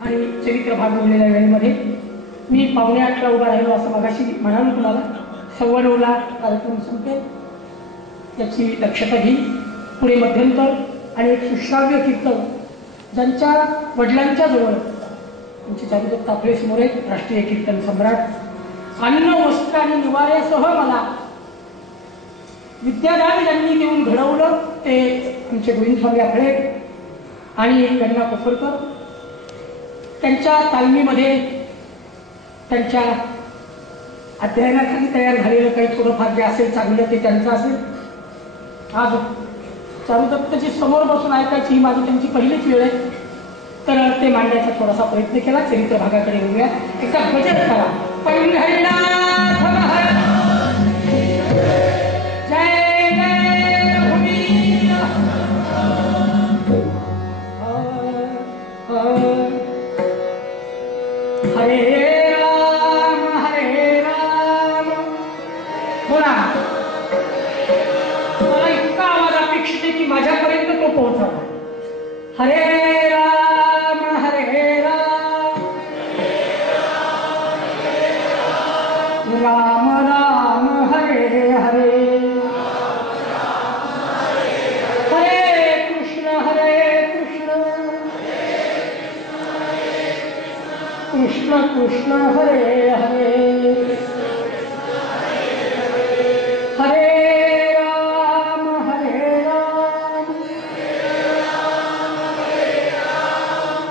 आणि चरित्र भाग बोललेल्या वेळेमध्ये मी 7:45ला उभा राहिलो असं मगाशी म्हणालो तुम्हाला. 9:15ला कार्यक्रम संपेल याची दक्षता घेईल. पुढे मध्यंतर आणि एक सुश्राव्य कीर्तन ज्यांच्या वडिलांच्या जवळ त्यांचे चारुदत्त आपले समोर आहेत, राष्ट्रीय कीर्तन सम्राट. अन्न वस्त्र आणि निवाऱ्यासह मला विद्यादान ज्यांनी देऊन घडवलं ते आमचे गोविंद स्वामी आखळे आणि गण्णा कोपरकर. त्यांच्या तालमीमध्ये त्यांच्या अध्ययनाखाली तयार झालेलं काही थोडंफार जे असेल चांगलं ते त्यांचं असेल. आज चारुदत्तची समोर बसून ऐकायची ही माझी त्यांची पहिलीच वेळ आहे, तर ते मांडण्याचा थोडासा प्रयत्न केला. चरित्र भागाकडे येऊया. एकदा भजन करा. पंढरीनाथ महाराज जय जय भूमी. हरे राम बोला. मला इतका आवाज अपेक्षित आहे की माझ्यापर्यंत तो पोहोचावा. हरे राम राम राम हरे हरे हरे कृष्ण कृष्ण कृष्ण हरे हरे हरे राम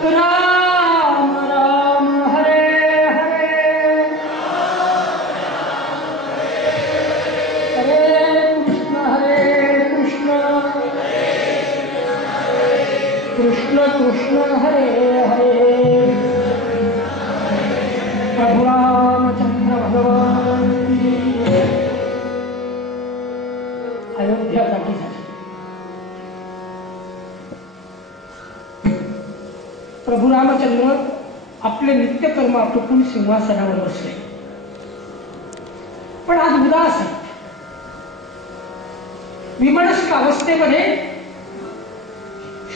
राम राम हरे हरे कृष्ण कृष्ण हरे हरे. प्रभु रामचंद्र भगवान. अयोध्या जागी झाली. प्रभु रामचंद्र आपले नित्यकर्म आटोपून सिंहासनावर बसले. पण आज उदास आहे. विमनस्क अवस्थेमध्ये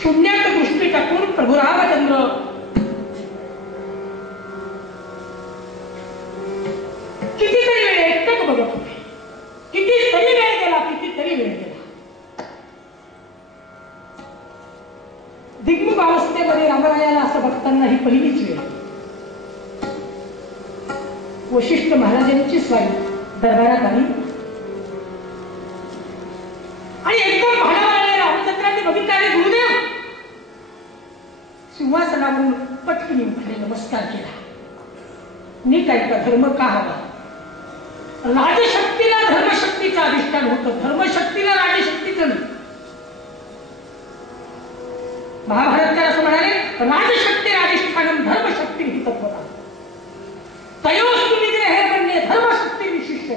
शून्यात दृष्टी टाकून प्रभु रामचंद्र कितीतरी वेळ एकटक बघत होते. कितीतरी वेळ गेला. दिग्मुख अवस्थेमध्ये रामरायाला असं बघताना ही पहिलीच वेळ. वशिष्ठ महाराजांची स्वारी दरबारात आली आणि एकदम भाडावाले रामचंद्रांनी बघितले गुरुदेव. सिंहासनावरून पटकन उठले, नमस्कार केला. नीट ऐका, धर्म का हवा? राजशक्तीला धर्मशक्तीचं अधिष्ठान होतं, धर्मशक्तीला राजशक्तीचं नाही. महाभारत असं म्हणाले, राजशक्ती अधिष्ठानम धर्मशक्ती हितत्वता तयोस्तु निग्रहे गण्ये धर्मशक्ती विशिष्य.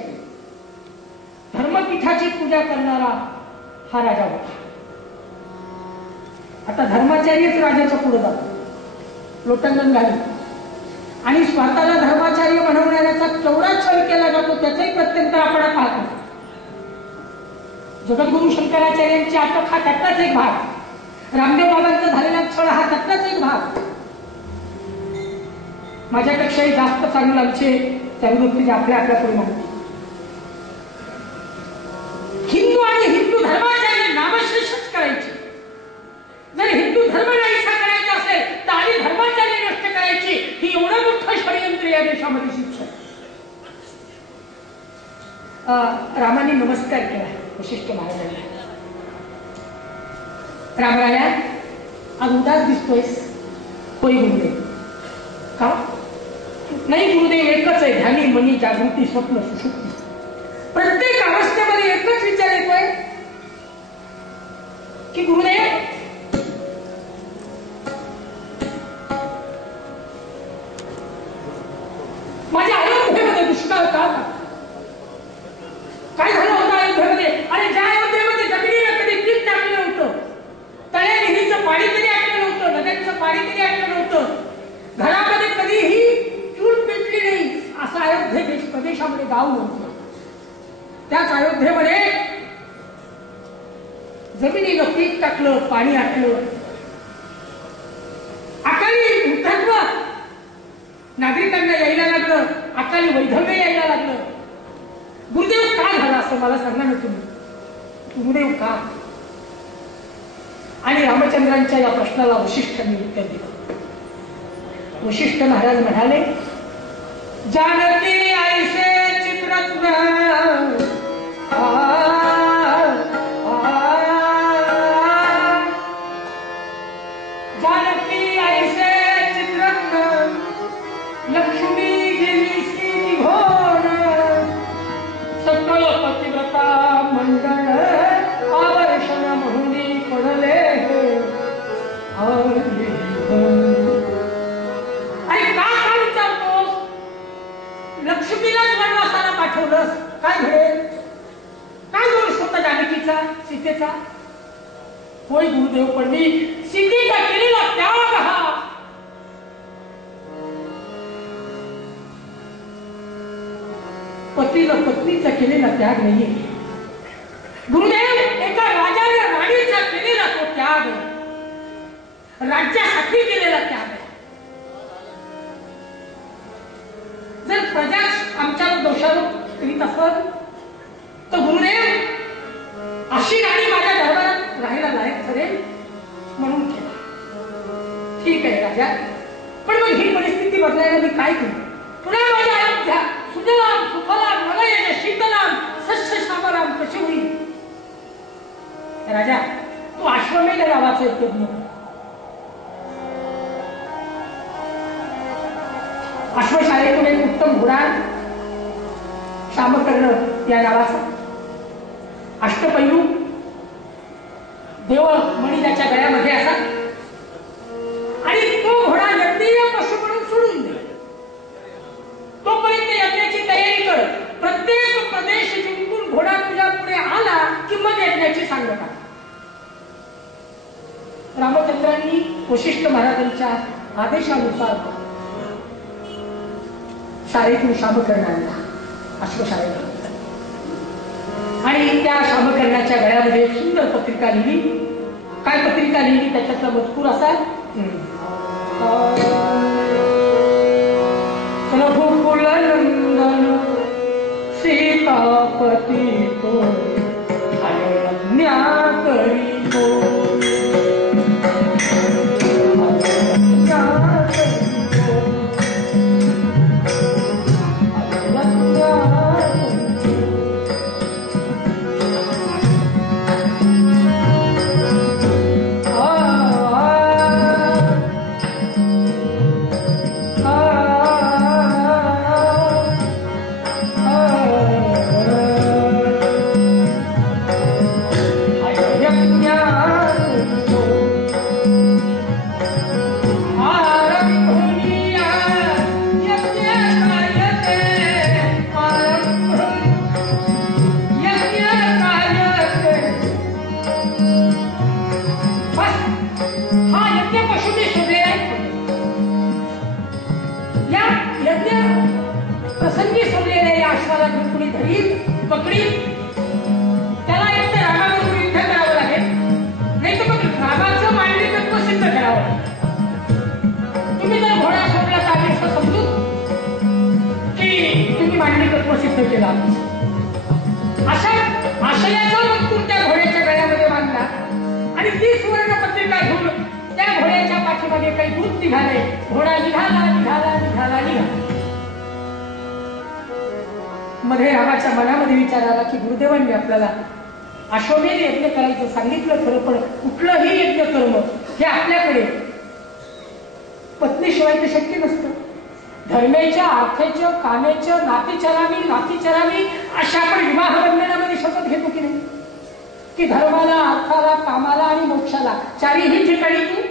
धर्मपीठाची पूजा करणारा हा राजा होता. आता धर्माचार्यच राजाच्या पुढे जातो, लोटांगण घालून, आणि स्वतःला धर्माचार्य म्हणवणाऱ्याचा केवढा छळ केला जातो त्याचाही प्रत्यंतर आपण पाहतो. जगद्गुरु शंकराचार्यांची अटक हा त्यातलाच एक भाग. रामदेव बाबांचा झालेला छळ हा त्यातलाच एक भाग. माझ्यापेक्षाही जास्त चांगलं आमचे चारुदत्त आपल्या पुढे मानते. हिंदू आणि हिंदू धर्माचार्य नामशेषच करायचे. जर हिंदू धर्म नाहीसा करायचा असेल तर आधी धर्माचार्य नष्ट करायची. ही एवढं मोठं षडयंत्र या देशामध्ये शिक्षण. रामाने नमस्कार केला वशिष्ठ महाराजांना. रामराया आज उदास दिसतोयस. होय गुरुदेव. का नाही गुरुदेव? एकच आहे, ध्यानी मनी जागृती स्वप्न सुषुप्ती. प्रत्येक अवस्थेमध्ये एकच विचार येतोय की गुरुदेव माझ्या अयोध्येमध्ये दुष्काळ का? काय झालं होतं अयोध्येमध्ये? अरे ज्या अयोध्येमध्ये जमिनीला कधी पीक टाकलं नव्हतं, तळ्या विहिरीचं पाणी तरी आटलं नव्हतं, नद्यांचं पाणी तरी आटलं नव्हतं, घरामध्ये कधीही चूल पेटली नाही, असं अयोध्ये प्रदेशामध्ये गाव नव्हतं. त्याच अयोध्येमध्ये जमिनीनं पीक टाकलं, पाणी आटलं, अकाली वृद्धत्व नागरिकांना यायला लागलं, अकाली वैधव्य यायला लागलं. गुरुदेव का झाला असं मला सांगा ना तुम्ही. गुरुदेव का? आणि रामचंद्रांच्या या प्रश्नाला वशिष्ठांनी उत्तर दिलं. वशिष्ठ महाराज म्हणाले, जानकी ऐसे चित्रत्न जानकी ऐसे चित्रत्न लक्ष्मी गेली सी घोर सकल पतिव्रता मंडळ आवर्षण म्हणून पडले. अरे का विचारतोस? लक्ष्मीलाच वनवासाला पाठवलंस, काय घडेल? काय दोष होता जानकीचा, सीतेचा? होय गुरुदेव, पण मी सीतेचा केलेला त्याग हा पतीला पत्नीचा केलेला त्याग नाहीये गुरुदेव. एका राजाने राणीचा केलेला तो त्याग आहे, राज्यासाठी केलेला त्याग आहे. जर प्रजा आमच्यावर दोषारोप करीत असत तर गुरुदेव अशी राणी माझ्या दरबारात राहायला लायक ठरेल म्हणून केला. ठीक आहे राजा, पण मग ही परिस्थिती बदलायला मी काय करू? पुन्हा माझ्या अयोध्या सुजलाम सुफलाम मलयज शीतलाम सस्य श्यामलाम कशी होईल? राजा, तू अश्वमेध नावाचा एक यज्ञ कर. अश्वशाळेतून एक उत्तम घोडा शामकर्ण या नावाचा, अष्टपैलू देव मणी त्याच्या गळ्यामध्ये असा, आणि तो घोडा यज्ञीय पशु म्हणून सोडून दे. तोपर्यंत यज्ञाची तयारी कर. प्रत्येक प्रदेश जिंकून घोडा तुझ्या पुढे आला की मग यज्ञाची सांगता. रामचंद्रांनी वशिष्ठ महाराजांच्या आदेशानुसार शाळेतून शामकर्ण आणला, अश्वशाळेत. आणि त्या शामकर्णाच्या गळ्यामध्ये एक सुंदर पत्रिका लिहिली. काय पत्रिका लिहिली? त्याच्यातला मजकूर असा, रघुकुल नंदन सीतापती तो अनन्या करीतो. अशा आशयाचा मजकूर त्या घोड्याच्या गळ्यामध्ये बांधला आणि ती सुवर्ण पत्रिका घेऊन त्या घोड्याच्या पाठीमागे काही दूध निघाले. घोडा निघाला निघाला निघाला निघाला. मध्ये रामाच्या मनामध्ये विचार आला की गुरुदेवांनी आपल्याला अश्वमेध यज्ञ करायचं सांगितलं खरं, पण कुठलंही यज्ञ कर्म हे आपल्याकडे पत्नीशिवाय ते शक्य नसतं. धर्मेच्या, अर्थेच्या, कामेच्या, नातीचरामी अशा आपण विवाह बंधनामध्ये शपथ घेतो की नाही? की धर्माला, अर्थाला, कामाला आणि मोक्षाला चारीही ठिकाणी तू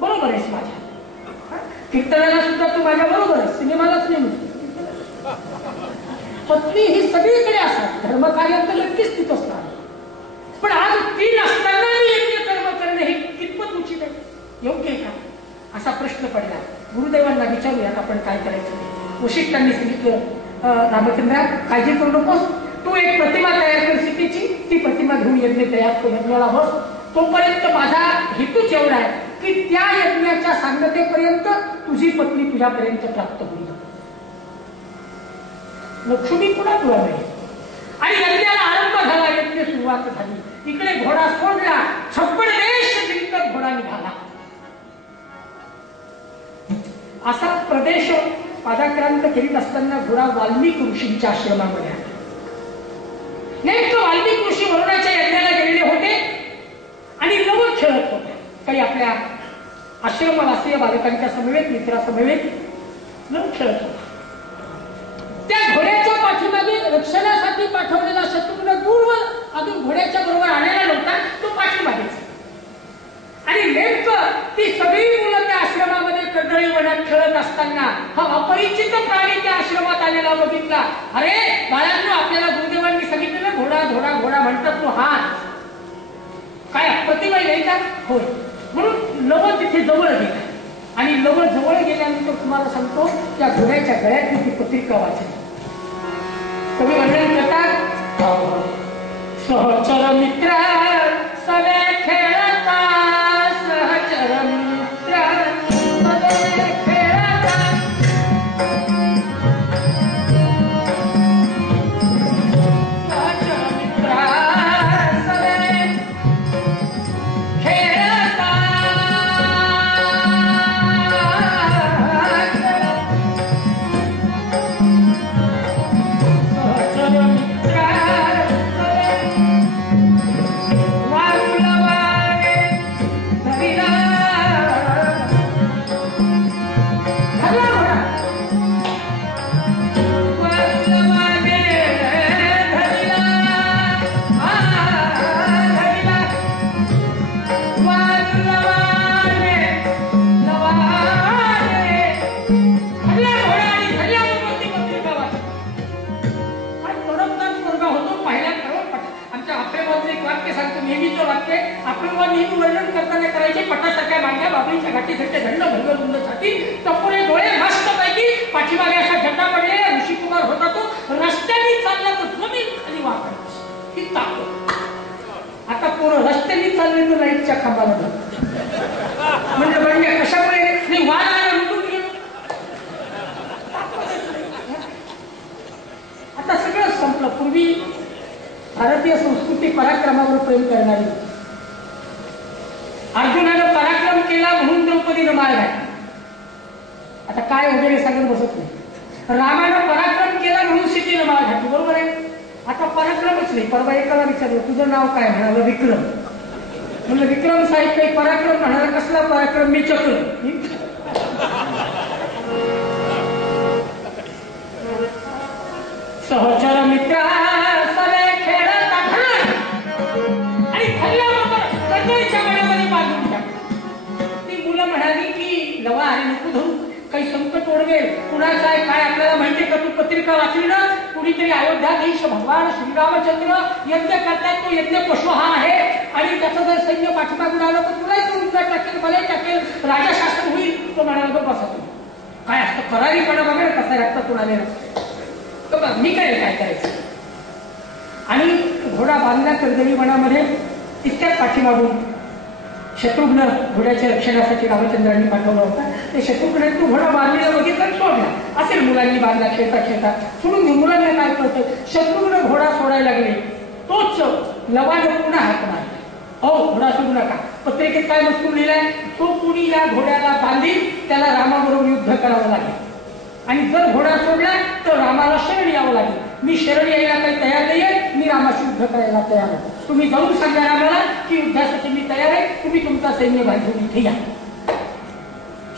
बरोबर आहेस माझ्या. कीर्तनाला सुद्धा तू माझ्या बरोबर आहेस, सिनेमालाच नाही. पत्नी ही सगळीकडे असतात, धर्मकार्यात तर नक्कीच तिथं असणार. पण आज ती नसताना यज्ञ कर्म करणे हे कितपत उचित आहे, योग्य आहे का, असा प्रश्न पडला. गुरुदेवांना विचारूयात आपण काय करायचं. वशिष्ठांनी सांगितलं, रामचंद्रा काळजी करू नकोस, तू एक प्रतिमा तयार कर सीतेची, ती प्रतिमा घेऊन यज्ञ तयार कर, यज्ञाला बस. तोपर्यंत माझा हेतूच एवढा आहे की त्या यज्ञाच्या सांगतेपर्यंत तुझी पत्नी तुझ्यापर्यंत प्राप्त होईल. लक्ष्मी पुन्हा तुला मिळेल. आणि यज्ञाला आरंभ झाला, यज्ञ सुरुवात झाली. इकडे घोडा सोडला, 56 देश जिंकत घोडा निघाला. असा प्रदेश पादाक्रांत करीत असताना घोडा वाल्मिक ऋषींच्या आश्रमामध्ये आला. नेमकं वाल्मिक ऋषी वरुणाच्या यज्ञाला गेलेले होते आणि लव खेळत होते. काही आपल्या आश्रमवासीय बालकांच्या समवेत, मित्रासमवेत लव खेळत होता. त्या घोड्याच्या पाठीमागे रक्षणासाठी पाठवलेला शत्रुघ्न दूरवर अजून घोड्याच्या बरोबर आलेला नव्हता, तो पाठीमागेच. आणि नेमकं ती सगळी मुलं त्या आश्रमामध्ये कर्दळी वनात खेळत असताना हा अपरिचित प्राणी त्या आश्रमात आलेला बघितला. अरे बाळांनो, आपल्याला गुरुदेवांनी सांगितलं ना, घोडा घोडा घोडा म्हणतात, तो हाच काय प्रतिभा यायचा होय. म्हणून लव तिथे जवळ गेला. आणि लव जवळ गेल्यानंतर तुम्हाला सांगतो, त्या घोड्याच्या गळ्यातली ती पत्रिका वाचली. कवी वर्णन करतात, सहचर मित्र सवे खेळता, सहचर मित्र सवे खेळता, सहचर मित्र सवे खेळता, सहचर मित्र पाठीमागे असा झेंडा पडलेला ऋषिकुमार होता. तो रस्त्याने चालला तर जमीन खाली वाकायची ही ताकद. आता पोरं रस्त्याने चालले तर लाईटच्या खांबाला जात म्हणजे कशामुळे नाही वाढायला लुटून गेलो. आता सगळं संपलं. पूर्वी भारतीय संस्कृती पराक्रमावर प्रेम करणारी. अर्जुनानं पराक्रम केला म्हणून द्रौपदीनं माळ घातली. आता काय वगैरे सांगत बसत नाही. रामानं पराक्रम केला म्हणून सीतेनं माळ घातली. बरोबर आहे. आता पराक्रमच नाही. परवा एकाला विचारलं, तुझं नाव काय? म्हणाला विक्रम. म्हणलं विक्रम साहेब काही पराक्रम म्हणाला, कसला पराक्रम? मी चक्र. सहचर मित्र सवे खेळत आणि खाल्ल्याबरोबर कर्दळीच्या गळ्यामध्ये बांधून टाकलं. ती मुलं म्हणाली की लवा आणि नको धरू, काही संकट ओढवेल, कुणाचं आहे काय आपल्याला माहितीये का? तू पत्रिका वाचली ना, कुणीतरी अयोध्याधीश भगवान श्रीरामचंद्र यज्ञ करतायत, तो यज्ञ पशुहा आहे आणि त्याचं जर सैन्य पाठीमागून आलं तर तुलाही तो उद्या टाकेल, मलाही टाकेल, राजाशास्त्र होईल. तो म्हणाला बघ बसा तू काय असतं करारीपणा बघा ना कसा रक्तातून आलेला. मी काय करायचं. आणि घोडा बांधला कर्दळी वनामध्ये. इतक्याच पाठीमागून शत्रुघ्न घोड्याच्या रक्षणासाठी रामचंद्रांनी पाठवला होता. ते शत्रुघ्नाने तो घोडा बांधलेला बघितला सोडला. असेल मुलांनी बांधला, खेळता खेळता सोडून घेऊन. मुलांना काय कळतं, शत्रुघ्न घोडा सोडायला लागले. तोच लवानं पुन्हा हात मारला. हो घोडा सोडू नका. पत्रिकेत काय मजकूर लिहिलाय, तो कुणी या घोड्याला बांधील त्याला रामाबरोबर युद्ध करावं लागेल. आणि जर घोडा सोडला तर रामाला शरण यावं लागेल. मी शरण यायला काही तयार नाहीये, मी रामाशी युद्ध करायला तयार आहे. तुम्ही जाऊन सांगा रामाला की युद्धासाठी मी तयार आहे, तुम्ही तुमचा सैन्य बांधून इथे या.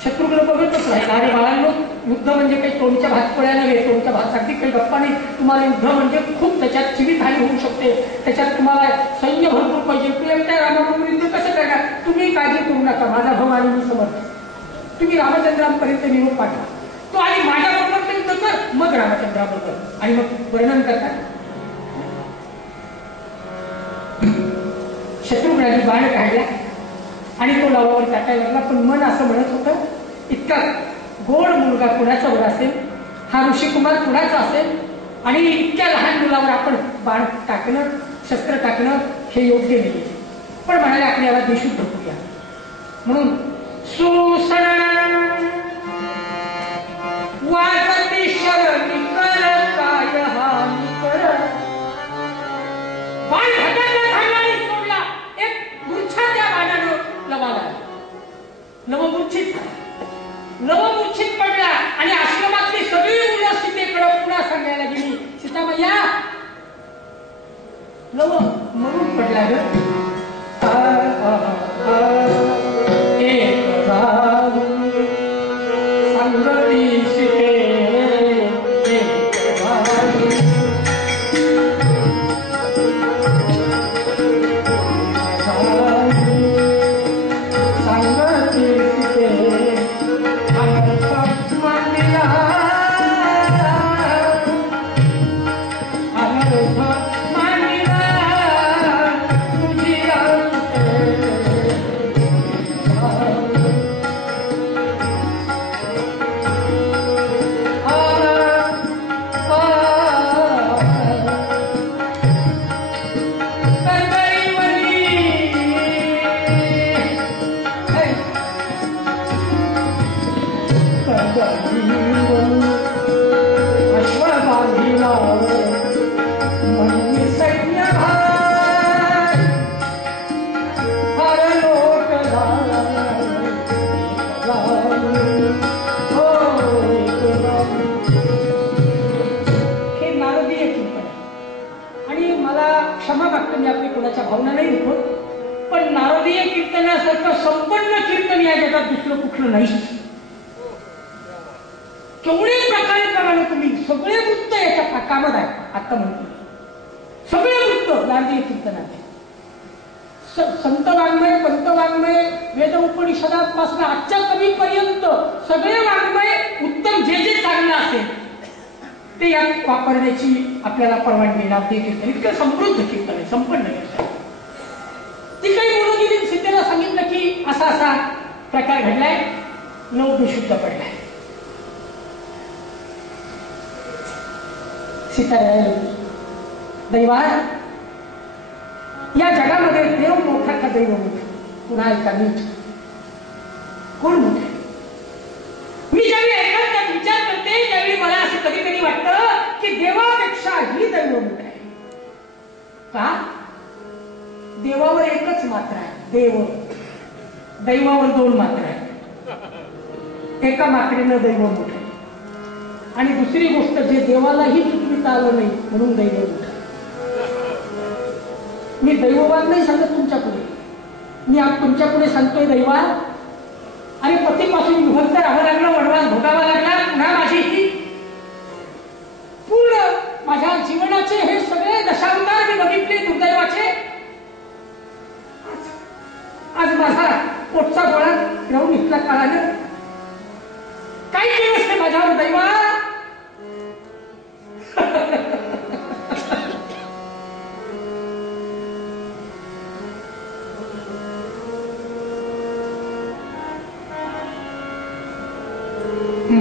शत्रुघ्न बघतच राहिला. अरे बाळांनो, युद्ध म्हणजे काही तोंडच्या भातपोळ्या नव्हे, तोंडच्या भातसाठी काही गप्पा नाही. तुम्हाला युद्ध म्हणजे खूप त्याच्यात जीवितहानी होऊ शकते, त्याच्यात तुम्हाला सैन्य भरपूर पाहिजे. तुम्ही त्या रामाबरोबर युद्ध कसं करणार? तुम्ही काळजी करू नका, माझा भाऊ आणि मी समर्थ. तुम्ही रामचंद्रांपर्यंत निरोप पाठवा. तो आणि माझ्याबरोबर युद्ध कर, मग रामचंद्राबरोबर. आणि मग वर्णन करतात, शत्रुघ्नाने बाण काढला आणि तो लवावर टाकायला लागला. पण मन असं म्हणत होतं, इतका गोड मुलगा कुणाचा वर असेल, हा ऋषिकुमार कुणाचा असेल आणि इतक्या लहान मुलावर आपण बाण टाकणं, शस्त्र टाकणं हे योग्य नाही. पण म्हणाले आपण याला देशूत ढकलूया. म्हणून वाजते शरणी कर काय हानी कर बाण भटाचा धांगाने सोडला एक मूर्छा त्या बाणानं लवाला लवमूर्छित पडला आणि आश्रमातली सगळी मुलं सीतेकडे पुन्हा सांगायला गेली सीतामय्या लव मरून पडला ग क्षमा मागतो मी आपली कोणाच्या भावना नाही दुखवत पण नारदीय कीर्तनासारखं संपन्न कीर्तन या जगात दुसरं कुठलं नाही केवढे प्रकारे कराल तुम्ही सगळे वृत्त याच्या कामात आहे आता म्हणतो सगळे वृत्त नारदीय कीर्तनाचे संत वाङ्मय पंत वाङ्मय वेद उपनिषदांपासून आजच्या कवीपर्यंत सगळे वाङ्मय उत्तम जे जे चांगलं असेल ते यात वापरण्याची आपल्याला परवानगी नारदीय कीर्तन इतकं समृद्ध कीर्तन आहे संपन्न कीर्तन ती काही मुलं गेली सीतेला सांगितलं की असा असा प्रकार घडलाय लोक निशुद्ध पडलाय सीता दैवा या जगामध्ये देव मोठा का दैव मोठा पुन्हा एका नीच कोण मोठे मी ज्यावेळी एकांतात विचार करते त्यावेळी मला असं कधी कधी वाटतं की देवापेक्षा ही दैव मोठा आहे का देवावर एकच मात्रा आहे देव दैवावर दोन मात्रा आहे एका मात्रेनं दैव मोठं आणि दुसरी गोष्ट जे देवालाही चुकविता आलं नाही म्हणून दैव मोठं मी दैववाद नाही सांगत तुमच्या पुढे मी आज तुमच्या पुढे सांगतोय दैवा आणि पतीपासून विभक्त राहावं लागलं वनवास भोगावा लागला पुन्हा माझी पूर्ण माझ्या जीवनाचे हे सगळे दशावतार मी बघितले दुर्दैवाचे आज माझा पोटचा गोळा राहून इथला काळानं काय केलं असते माझ्यावर दैवा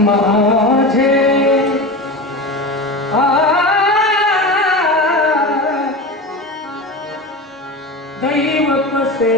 माझे दैव कसे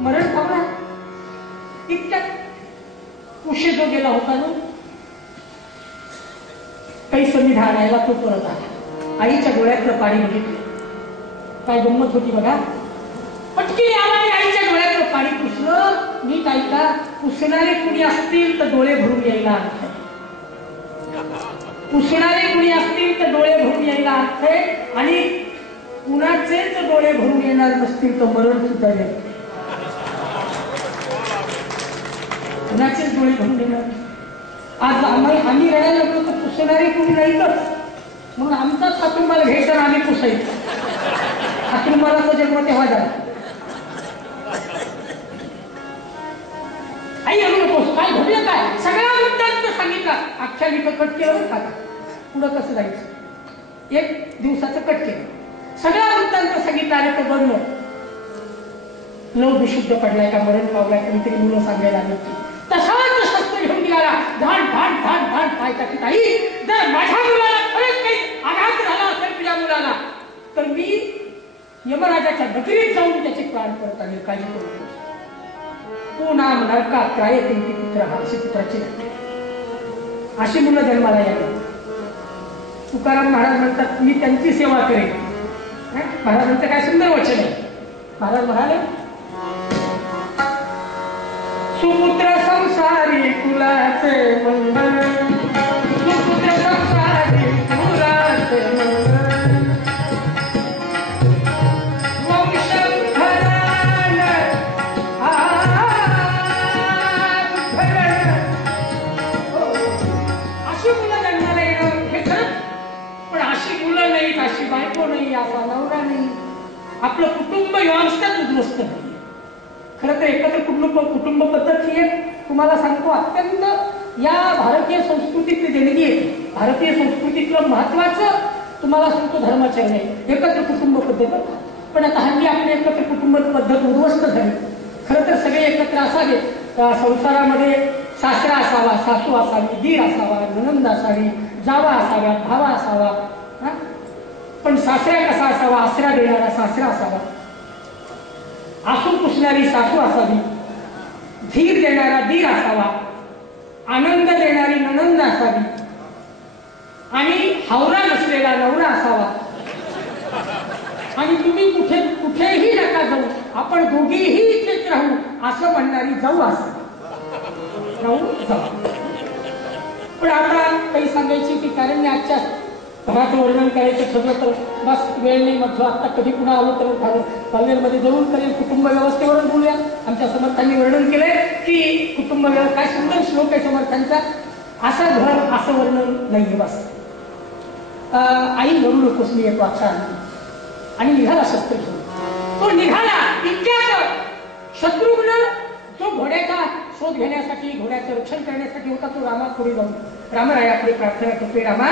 मरण पावला इतक्यात उशीर जो गेला होता ना काही संधी आणायला तो परत आला आईच्या डोळ्यातलं पाणी बघितलं काय गंमत होती बघा पटकी आला आणि आईच्या डोळ्यातलं पाणी पुसलं नीट ऐका पुसणारे कुणी असतील तर डोळे भरून यायला अर्थ आहे पुसणारे कुणी असतील तर डोळे भरून यायला अर्थ आहे आणि कुणाचेच डोळे भरून येणार नसतील तर मरण सुद्धा येईल कुणाचेच डोळे भरून देणार. आज आम्ही रडायला लागलो तर पुसणारे कोणी नाहीतच, म्हणून आमचाच हातरुमाला घ्यायचा आणि आम्ही पुसायचो. हातरुमालाचा जन्म तेव्हा झाला. आई आणू नकोस, काय घडलं काय, सगळ्या वृत्तांत सांगितलं. आख्यायिका कट केलं का, पुढं कसं जायचं, एक दिवसाचं कट केलं. सगळ्या वृत्तांत सांगितलं. अरे तो बघ लव विशुद्ध पडलाय का, मरण पावलाय, कोणीतरी मुलं सांगायला आली होती. तसाच शस्त्र घेऊन निघाला, धाड धाड धाड धाड पाय टाकीत. आई, जर माझ्या मुलाला खरंच काही आघात झाला असेल तुझ्या मुलाला, तर मी यमराजाच्या नगरीत जाऊन त्याचे प्राण परत आणेल, काळजी करू नको. तू नाम नरका त्रायते ती पुत्र, अशी पुत्राची अशी मुलं जन्माला यावी. तुकाराम महाराज म्हणतात मी त्यांची सेवा करेन. महाराजांचं काय सुंदर वचन आहे. महाराज म्हणाले सुपुत्र संसारी कुलाचे मंगल, सुपुत्र संसारी कुलाचे मंगल, वंशोद्धरण अशी मुलं जन्माला येणं हे खरंच. पण अशी मुलं नाहीत, अशी बायको नाही, असा नवरा नाही, आपलं कुटुंब व्यवस्थेत उद्ध्वस्त नाही. खरं तर एकत्र कुटुंब पद्धत ही एक तुम्हाला सांगतो अत्यंत या भारतीय संस्कृतीतली देणगी आहे. भारतीय संस्कृतीतलं महत्वाचं तुम्हाला सांगतो धर्माचरण आहे, एकत्र कुटुंब पद्धत. पण आता हल्ली आपली एकत्र कुटुंब पद्धत उद्ध्वस्त झाली. खरं तर सगळे एकत्र असावे. संसारामध्ये सासरा असावा, सासू असावी, दीर असावा, नणंद असावी, जावा असाव्या, भावा असावा. पण सासरा कसा असावा, आसरा देणारा सासरा असावा, आसू पुसणारी सासू असावी, धीर देणारा दीर असावा, आनंद देणारी नणंद असावी, आणि हावरा नसलेला नवरा असावा. आणि तुम्ही कुठेही नका जाऊ, आपण दोघीही इथेच राहू असं म्हणणारी जाऊ असावी. पण आता काही सांगायची की कारण आजच्या घराचं वर्णन करायचं ठरलं तर बस वेळ नाही. मग आता कधी पुन्हा आलो तर कॉलेजमध्ये जरूर करेल. कुटुंब व्यवस्थेवर बोलूया. आमच्या समर्थांनी वर्णन केलंय की कुटुंब व्यवस्था, काय सुंदर श्लोक आहे समर्थांचा. असं घर असं वर्णन नाहीये. बस आई लढू नकोस, मी येतो आता. आणि निघाला शस्त्र घेऊन. तो निघाला इतक्यात शत्रुघ्न जो घोड्याचा शोध घेण्यासाठी, घोड्याचं रक्षण करण्यासाठी होता, तो रामापुढे जाऊन रामरायाकडे प्रार्थना करतोय. रामा,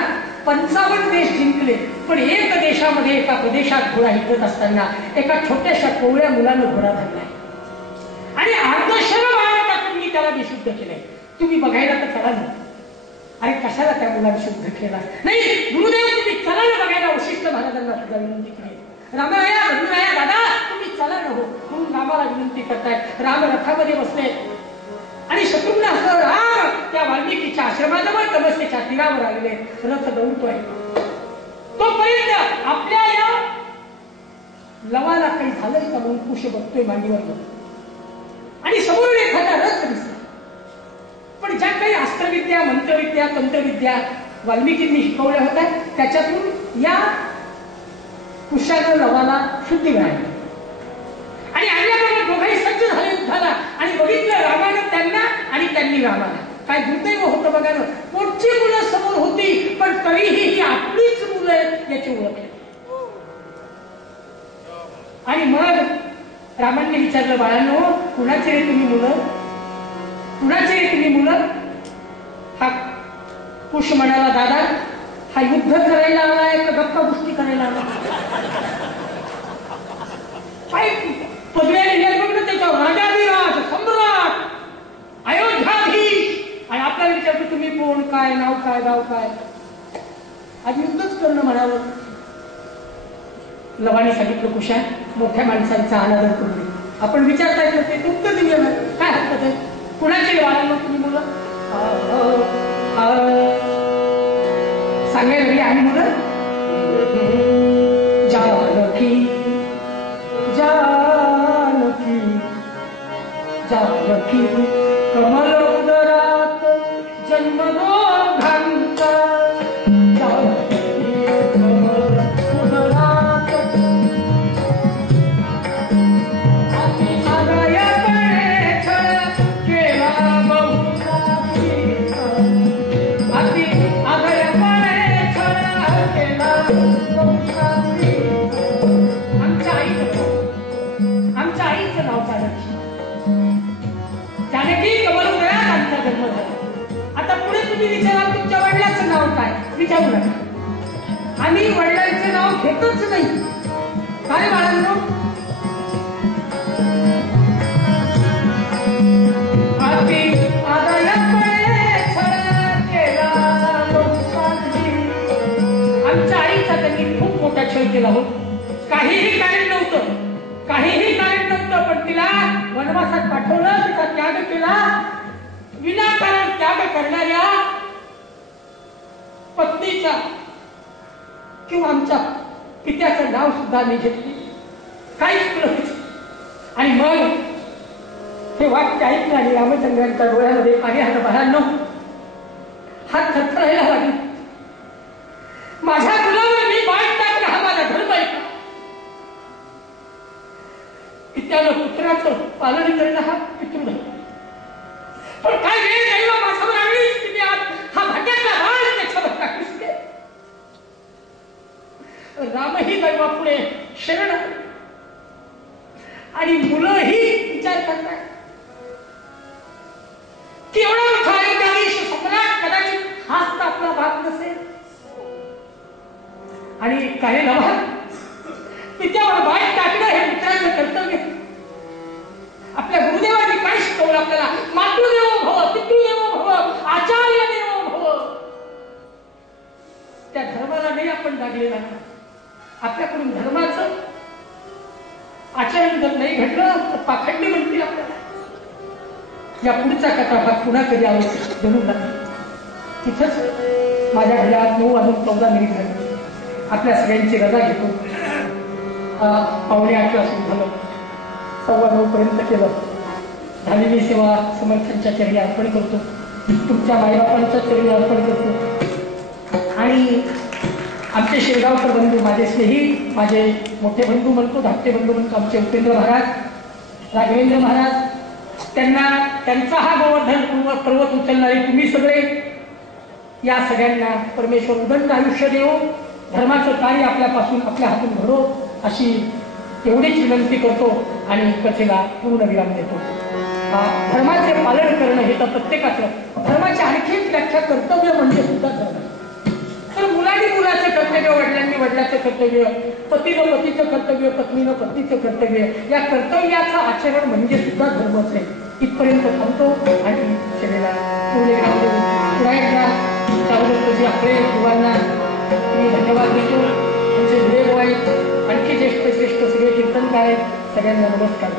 55 देश जिंकले, पण एक देशामध्ये एका प्रदेशात घोडा हिंडत असताना एका छोट्याशा कोवळ्या मुलानं घोडा धरलाय आणि अर्धशर बाहेर टाकून मी त्याला विशुद्ध केलंय. तुम्ही बघायला तर चला ना. अरे कशाला त्या मुलाने शुद्ध केला? नाही गुरुदेव, तुम्ही चला ना बघायला. वशिष्ठ महाराजांना सुद्धा विनंती केली. रामराया, रघुराया, दादा तुम्ही चला ना हो, म्हणून रामाला विनंती करतायत. राम रथामध्ये बसले आणि शत्रुघ्न असं राम त्या वाल्मिकीच्या आश्रमाजवळ तमस्येच्या तीरावर आलेले. रथ दौडतोय. तोपर्यंत आपल्या या लवाला काही झालंय का म्हणून कुश बघतोय मांडीवर आणि समोरून एखादा रथ दिसला. पण ज्या काही अस्त्रविद्या, मंत्रविद्या, तंत्रविद्या वाल्मिकींनी शिकवल्या होत्या त्याच्यातून या कुशानं लवाला शुद्धी मिळाली. आणि आल्याबरोबर दोघंही सज्ज झाले युद्धाला. आणि बघितलं रामानं त्यांना आणि त्यांनी रामाला. काय दुर्दैव होतं बघा ना. पोटची मुलं समोर होती पण तरीही ही आपलीच मुलं आहेत याची ओळख. आणि मग रामांनी विचारलं, बाळांनो कुणाचे रे तुम्ही मुलं, कुणाचे रे तुम्ही मुलं? हा कुश म्हणाला, दादा हा युद्ध करायला आलाय का गप्पा गोष्टी करायला आला? काय पदव्या लिहिल्या त्याच्यावर राजाधिराज, सम्राट, अयोध्याधीश. आणि आपल्याला विचारतो तुम्ही कोण, काय नाव, काय गाव, काय? आज युद्धच करणं म्हणावं. लवाणी सांगितलं, कुशा मोठ्या माणसांचा अनादर करू. आपण विचारताय तर ते उत्तर दिलं काय हरकत आहे? कुणाची वाढलं तुम्ही मुलं? सांगायला लागली आम्ही मुलं जानकी जानकी जानकी कमल उदरात जन्म दोघांचा. जानकी कमल उदरात आम्ही सगळ्याकडे छळ केला बहु तुम्ही विचारा तुमच्या वडिलांचं नाव काय, विचारू नका. आम्ही वडिलांचं नाव घेतच नाही. काय बाळांनो, आमच्या आईचा त्यांनी खूप मोठा छळ केला हो. काहीही कारण नव्हतं, काहीही कारण नव्हतं, पण तिला वनवासात पाठवलं, तिचा त्याग केला. विनाकारण त्याग करणाऱ्या पत्नीचा किंवा आमच्या पित्याचं नाव सुद्धा मी घेतली, काहीच केलं. आणि मग हे वाक्य ऐकलं आणि रामचंद्रांच्या डोळ्यामध्ये पाणी आलं. बाळांनो, हात थरथरायला लागला. माझ्या मुलावर मी वाट टाकला, हा माझा धर्म आहे का? पित्यानं पुत्राचं पालन करणं हा पितृधर्म. पण काय वेळ दैव माझ्यावर आणली तुम्ही आज हा भाग्याचा राज त्याच्यावर टाकलीस. रामही दैवापुढे शरण आणि मुलंही विचार करतात की एवढा मोठा अयोध्याधीश सम्राट कदाचित हाच आपला भाग नसेल. आणि काही नवा पित्यावर वाट टाकणं हे पुत्राचं कर्तव्य. आपल्या गुरुदेवांनी काय शिकवलं आपल्याला? मातृदेवो भव, पितृदेवो भव, आचार्य देवो भव. त्या धर्माला नाही आपण लागलेला. आपल्याकडून धर्माचं आचरण जर नाही घडलं तर पाखंडी म्हणतील आपल्याला. या पुढचा कथाभाग पुन्हा कधी आलो जरूर नाही. तिथंच माझ्या घरात 9:14 झाले. आपल्या सगळ्यांची रजा घेतो. 8:45 सुरू झालं, 9:15 पर्यंत केलं. झालेली सेवा समर्थांच्या चरणी अर्पण करतो, तुमच्या माईबापांच्या चरणी अर्पण करतो. आणि आमचे शिरगावकर बंधू, माझे स्नेही, माझे मोठे बंधू म्हणतो, धाकटे बंधू म्हणतो, आमचे उपेंद्र महाराज, राघवेंद्र महाराज, त्यांना त्यांचा हा गोवर्धन पर्वत उचलणारे तुम्ही सगळे, या सगळ्यांना परमेश्वर उदंड आयुष्य देवो, धर्माचं कार्य आपल्यापासून आपल्या हातून घडो, अशी एवढीच विनंती करतो आणि कथेला पूर्ण विराम देतो. धर्माचे पालन करणं हे तर प्रत्येकाचं. धर्माची आणखी व्याख्या कर्तव्य म्हणजे सुद्धा धर्म. तर मुलांनी मुलाचं कर्तव्य, वडिलांनी वडिलाचं कर्तव्य, पतीनं पतीचं कर्तव्य, पत्नीनं पत्नीचं कर्तव्य, या कर्तव्याचं आचरण म्हणजे सुद्धा धर्मच आहे. इथपर्यंत थांबतो आणि सेवेला पूर्ण विराम देतो. पुन्हा एकदा सावधजी आपले युवांना मी धन्यवाद देतो. आमचे विवेक वाईट, आणखी ज्येष्ठ सगळे कीर्तनकार आहेत, सगळ्यांना नमस्कार.